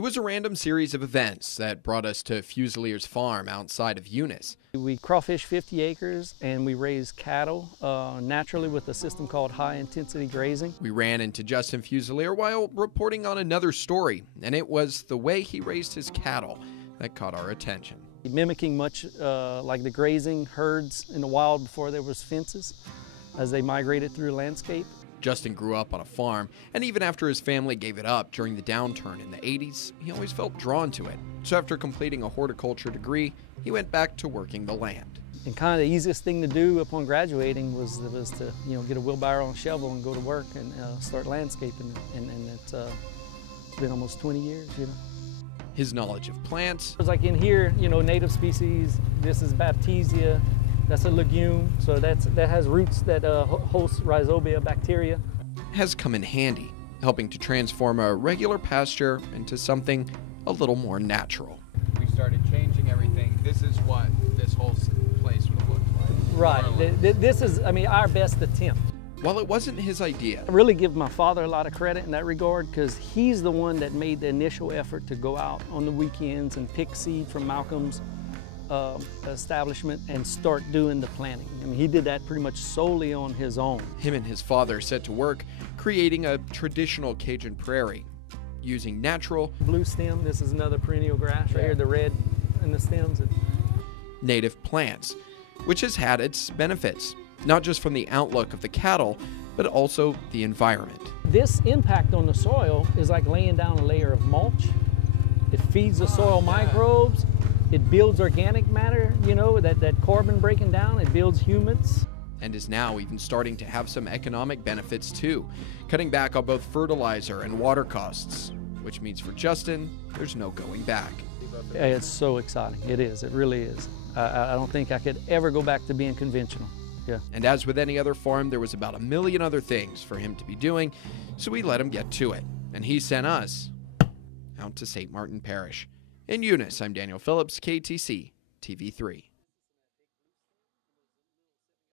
It was a random series of events that brought us to Fusilier's farm outside of Eunice. We crawfish 50 acres and we raise cattle naturally with a system called high-intensity grazing. We ran into Justin Fusilier while reporting on another story, and it was the way he raised his cattle that caught our attention. Mimicking much like the grazing herds in the wild before there was fences as they migrated through the landscape. Justin grew up on a farm, and even after his family gave it up during the downturn in the 80s, he always felt drawn to it. So after completing a horticulture degree, he went back to working the land. And kind of the easiest thing to do upon graduating was to get a wheelbarrow and shovel and go to work and start landscaping. And it's been almost 20 years, His knowledge of plants. It's like in here, native species. This is Baptisia. That's a legume, so that has roots that host rhizobia bacteria. Has come in handy, helping to transform a regular pasture into something a little more natural. We started changing everything. This is what this whole place would look like. Right. This is, our best attempt. While it wasn't his idea, I really give my father a lot of credit in that regard because he's the one that made the initial effort to go out on the weekends and pick seed from Malcolm's establishment and start doing the planting. He did that pretty much solely on his own. Him and his father set to work creating a traditional Cajun prairie using natural blue stem. This is another perennial grass right here, the red in the stems. Native plants, which has had its benefits, not just from the outlook of the cattle, but also the environment. This impact on the soil is like laying down a layer of mulch. It feeds the soil microbes. It builds organic matter, that carbon breaking down. It builds humus. And is now even starting to have some economic benefits too, cutting back on both fertilizer and water costs, which means for Justin, there's no going back. It's so exciting. It is. It really is. I don't think I could ever go back to being conventional. Yeah. And as with any other farm, there was about 1 million other things for him to be doing, so we let him get to it. And he sent us out to St. Martin Parish. In Eunice, I'm Daniel Phillips, KTC TV3.